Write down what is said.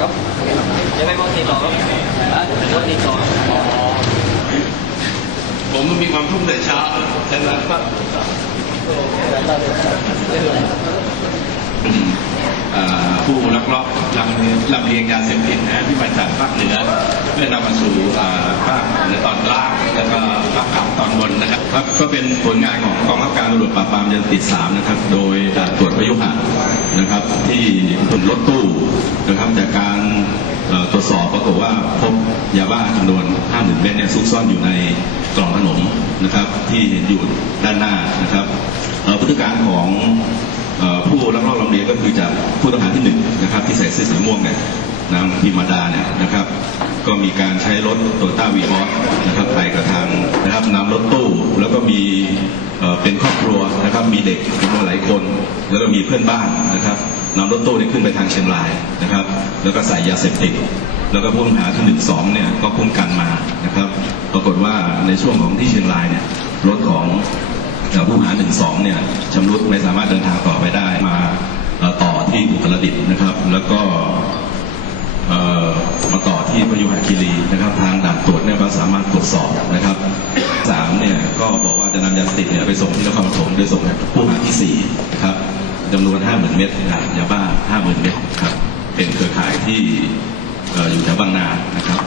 ครับจะไปมสี่ต่อครับมสี่ต่อผมมันมีความทุ่มแต่เช้าใช่ไหมครับผู้ลักลอบลำเลียงลำเลียงยาเสพติดนะที่มาจากภาคเหนือเพื่อนำมาสู่ภาคเหนือตอนล่างแล้วก็ภาคกลางตอนบนนะครับก็เป็นผลงานของกองรับการตำรวจปราบปรามยาเสพติดสามนะครับ โดยตรวจประยุหะนะครับ ที่รถตู้ ยาบ้าจำนวน 50,000 เม็ดเนี่ยซุกซ่อนอยู่ในกล่องขนมนะครับ ที่เห็นอยู่ด้านหน้านะครับพฤติการของออผู้รับรองลำเลียงก็คือจากผู้ต้องหาที่หนึ่งนะครับ ที่ใส่เสื้อสีม่วงเนี่ยนางพิมาดาเนี่ยนะครับ ก็มีการใช้รถโตโยต้าวีออสนะครับไปกระทางนะครับนำรถตู้ แล้วก็มีเเป็นครอบครัวนะครับมีเด็กจำนวนหลายคน แล้วก็มีเพื่อนบ้านนะครับนำรถตู้เนี่ยขึ้นไปทางเชียงรายนะครับ แล้วก็ใส่ยาเสพติด แล้วก็ผู้ต้องหาที่หนึ่งสองเนี่ยก็คุ้มกันมานะครับ ปรากฏว่าในช่วงของที่เชียงรายเนี่ยรถของเอ่อผู้หาหนึ่งสองเนี่ยชำรุดไม่สามารถเดินทางต่อไปได้มาต่อที่อุตรดิตถ์นะครับ แล้วก็มาต่อที่พยุหคีรีนะครับทางด่านตรวจเนี่ยก็สามารถตรวจสอบนะครับสามเนี่ยก็บอกว่าจะนำยาสติดเนี่ยไปส่งที่นครปฐมโดยส่งให้ผู้หาที่สี่นะครับจำนวนห้าหมื่นเม็ดยาบ้าห้าหมื่นเม็ดครับเป็นเครือข่ายที่ อยู่แถวบางนานะครับ